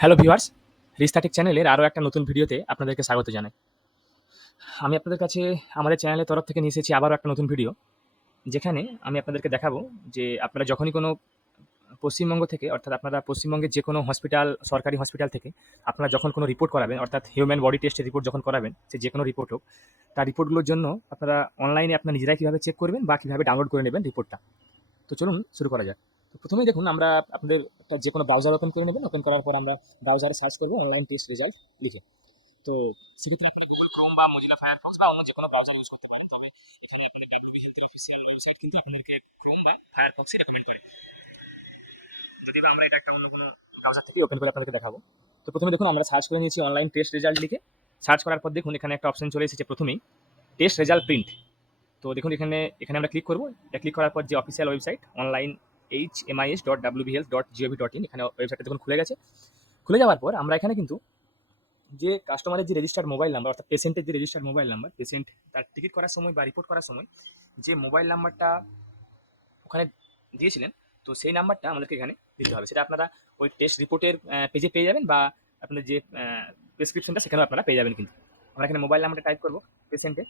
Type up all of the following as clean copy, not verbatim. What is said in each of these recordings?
Hello viewers, রিস্তাটিক চ্যানেলের আরও একটা নতুন ভিডিওতে আপনাদেরকে স্বাগত জানাই। আমি আপনাদের কাছে আমাদের চ্যানেলের তরফ থেকে নিয়ে এসেছি আবারও একটা নতুন ভিডিও, যেখানে আমি আপনাদেরকে দেখাবো যে আপনারা যখনই কোনো পশ্চিমবঙ্গ থেকে অর্থাৎ আপনারা পশ্চিমবঙ্গের যে কোনো হসপিটাল, সরকারি হসপিটাল থেকে আপনারা যখন কোনো রিপোর্ট করাবেন অর্থাৎ হিউম্যান বডি টেস্টের রিপোর্ট যখন করাবেন, সে যে কোনো রিপোর্ট হোক, তার রিপোর্টগুলোর জন্য আপনারা অনলাইনে আপনারা নিজেরাই কীভাবে চেক করবেন বা কীভাবে ডাউনলোড করে নেবেন রিপোর্টটা। তো চলুন শুরু করা যাক। তো প্রথমেই দেখুন আমরা আপনাদের একটা যে কোনো ব্রাউজার ওপেন করে নেবেন। ওপেন করার পর আমরা ব্রাউজারে সার্চ করবো অনলাইন টেস্ট রেজাল্ট লিখে। তো সেক্ষেত্রে আপনারা গুগল ক্রোম বা মজিলা ফায়ারফক্স বা অন্য যে কোনো ব্রাউজার ইউজ করতে পারেন। তবে এখানে আপনার ডাব্লিউবি হেলথের অফিসিয়াল ওয়েবসাইট কিন্তু আপনাদেরকে ক্রোম বা ফায়ারফক্সই রেকমেন্ড করে। যদিও বা আমরা এটা একটা অন্য কোনো ব্রাউজার থেকে ওপেন করে আপনাদেরকে দেখাবো। তো প্রথমে দেখুন আমরা সার্চ করে নিয়েছি অনলাইন টেস্ট রেজাল্ট লিখে। সার্চ করার পর দেখুন এখানে একটা অপশন চলে এসেছে প্রথমেই, টেস্ট রেজাল্ট প্রিন্ট। তো দেখুন এখানে এখানে আমরা ক্লিক করবো। এটা ক্লিক করার পর যে অফিসিয়াল ওয়েবসাইট অনলাইন hmis.wbhealth.gov.in, এখানে ওয়েবসাইটটা দেখুন খুলে গেছে। খুলে যাওয়ার পর আমরা এখানে কিন্তু যে কাস্টমারের যে রেজিস্টার্ড মোবাইল নাম্বার অর্থাৎ পেশেন্টের যে রেজিস্টার্ড মোবাইল নাম্বার, পেশেন্ট তার টিকিট করার সময় বা রিপোর্ট করার সময় যে মোবাইল নাম্বারটা ওখানে দিয়েছিলেন, তো সেই নাম্বারটা আমাদেরকে এখানে দিতে হবে। সেটা আপনারা ওই টেস্ট রিপোর্টের পেজে পেয়ে যাবেন বা আপনাদের যে প্রেসক্রিপশনটা সেখানেও আপনারা পেয়ে যাবেন। কিন্তু আমরা এখানে মোবাইল নাম্বারটা টাইপ করবো পেশেন্টের,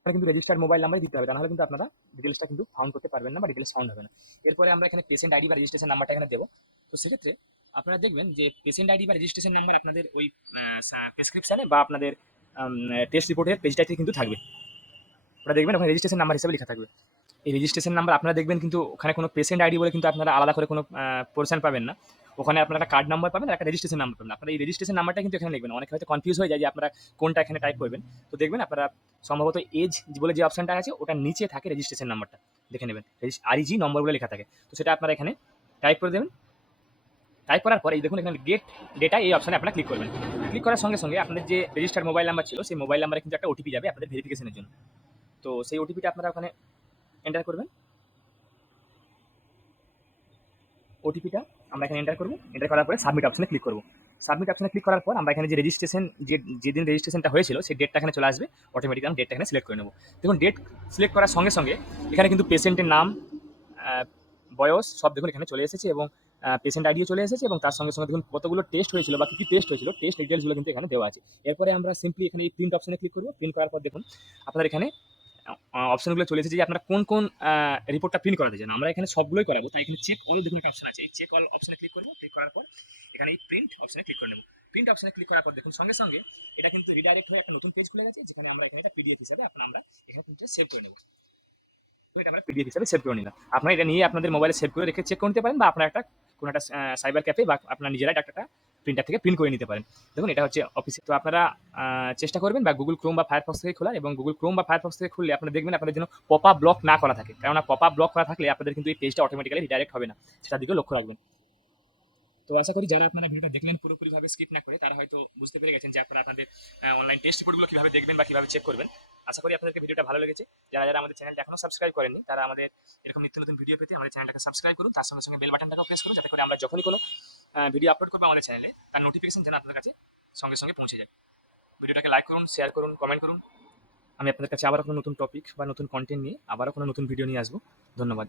এখানে কিন্তু রেজিস্টার্ড মোবাইল নাম্বারই দিতে হবে, তা নাহলে কিন্তু আপনারা ডিটেলসটা কিন্তু ফাউন্ড করতে পারবেন না বা ডিটেলস ফাউন্ড হবে না। এরপরে আমরা এখানে পেশেন্ট আইডি বা রেজিস্ট্রেশন নাম্বারটা এখানে দেবো। তো সেক্ষেত্রে আপনারা দেখবেন যে পেশেন্ট আইডি বা রেজিস্ট্রেশন নাম্বার আপনাদের ওই প্রেসক্রিপশনে বা আপনাদের টেস্ট রিপোর্টের পেজটাতে কিন্তু থাকবে। ওটা দেখবেন ওখানে রেজিস্ট্রেশন নাম্বার হিসেবে লেখা থাকবে। এই রেজিস্ট্রেশন নাম্বার আপনারা দেখবেন কিন্তু ওখানে কোনো পেশেন্ট আইডি বলে কিন্তু আপনারা আলাদা করে কোনো পোর্শন পাবেন না। ওখানে আপনারা একটা কার্ড নাম্বার পাবেন আর একটা রেজিস্ট্রেশন নাম্বার পাবেন। আপনারা এই রেজিস্ট্রেশন নাম্বারটা কিন্তু এখানে লিখবেন। অনেকে হয়তো কনফিউজ হয়ে যায় যে আপনারা কোনটা এখানে টাইপ করবেন। তো দেখবেন আপনারা সম্ভবত এজ বলে যে অপশনটা আছে ওটার নিচে থাকে রেজিস্ট্রেশন নাম্বারটা, দেখে নেবেন আরইজি নম্বরগুলো লেখা থাকে। তো সেটা আপনারা এখানে টাইপ করে দেবেন। টাইপ করার পরে এই দেখুন এখানে গেট ডেটা, এই অপশনে আপনারা ক্লিক করবেন। ক্লিক করার সঙ্গে সঙ্গে আপনাদের যে রেজিস্টার্ড মোবাইল নাম্বার ছিল সেই মোবাইল নাম্বারে কিন্তু একটা ওটিপি যাবে আপনাদের ভেরিফিকেশনের জন্য। তো সেই ওটিপিটা আপনারা ওখানে এন্টার করবেন। ওটিপিটা আমরা এখানে এন্টার করবো। এন্টার করার পরে সাবমিট অপশনে ক্লিক করবো। সাবমিট অপশনে ক্লিক করার পর আমরা এখানে যে রেজিস্ট্রেশন যেদিন রেজিস্ট্রেশনটা হয়েছিল সেই ডেটটা এখানে চলে আসবে। অটোমেটিক আমি ডেটটা এখানে সিলেক্ট করে নেবো। দেখুন ডেট সিলেক্ট করার সঙ্গে সঙ্গে এখানে কিন্তু পেশেন্টের নাম, বয়স সব দেখুন এখানে চলে এসেছে এবং পেশেন্ট আইডিও চলে এসেছে এবং তার সঙ্গে সঙ্গে দেখুন কতগুলো টেস্ট হয়েছিল বা কী কী টেস্ট হয়েছিল টেস্ট ডিটেলসগুলো কিন্তু এখানে দেওয়া আছে। এরপরে আমরা সিম্পলি এখানে এই প্রিন্ট অপশনে ক্লিক করবো। প্রিন্ট করার পর দেখুন আপনার এখানে অপশনগুলো চলে এসেছে যে আপনারা কোন কোন রিপোর্টটা প্রিন্ট করাতে চান। আমরা এখানে সবগুলোই করাবো, তাই এখানে চেক অল দেখুন একটা অপশন আছে। এই চেক অল অপশনে ক্লিক করবো। ক্লিক করার পর এখানে এই প্রিন্ট অপশনে ক্লিক করে নেবো। প্রিন্ট অপশনে ক্লিক করার পর দেখুন সঙ্গে সঙ্গে এটা কিন্তু রিডাইরেক্ট হয়ে একটা নতুন পেজ খুলে গেছে, যেখানে আমরা এখানে একটা পিডিএফ হিসাবে আমরা এখানে কিন্তু সেভ করে নেবো। তো এটা আমরা পিডিএফ হিসাবে সেভ করে নিলাম। আপনারা এটা নিয়ে আপনাদের মোবাইলে সেভ করে রেখে চেক করে নিতে পারেন বা আপনারা একটা কোনো একটা সাইবার ক্যাফে বা আপনার নিজেরাই একটা প্রিন্টার থেকে প্রিন্ট করে নিতে পারেন। দেখুন এটা হচ্ছে অফিসে। তো আপনারা চেষ্টা করবেন বা গুগল ক্রোম বা ফায়ারফক্স থেকে খোলার, এবং গুগল ক্রোম বা ফায়ারফক্স থেকে খুললে আপনারা দেখবেন আপনাদের জন্য পপ আপ ব্লক না করা থাকে। কেননা পপ আপ ব্লক করা থাকলে আপনাদের কিন্তু এই পেজটা অটোমেটিক্যালি রিডাইরেক্ট হবে না, সেটার দিকেও লক্ষ্য রাখবেন। তো আশা করি যারা আপনারা ভিডিওটা দেখলেন পুরোপুরিভাবে স্কিপ না করে, তারা হয়তো বুঝতে পেরে গেছেন যে আপনারা আপনাদের অনলাইন টেস্ট রিপোর্টগুলো কীভাবে দেখবেন বা কীভাবে চেক করবেন। আশা করি আপনাদেরকে ভিডিওটা ভালো লেগেছে। যারা যারা আমাদের চ্যানেলটা এখনো সাবস্ক্রাইব করেননি, তারা আমাদের এরকম নিত্য নতুন ভিডিও পেতে আমাদের চ্যানেলটাকে সাবস্ক্রাইব করুন। তার সঙ্গে সঙ্গে বেল বাটনটাকেও প্রেস করুন, যাতে করে আমরা যখনই কোনো ভিডিও আপলোড করবো আমাদের চ্যানেলে, তার নোটিফিকেশন যেন আপনাদের কাছে সঙ্গে সঙ্গে পৌঁছে যায়। ভিডিওটাকে লাইক করুন, শেয়ার করুন, কমেন্ট করুন। আমি আপনাদের কাছে আবারও কোনো নতুন টপিক বা নতুন কন্টেন্ট নিয়ে আবারও কোনো নতুন ভিডিও নিয়ে আসবো। ধন্যবাদ।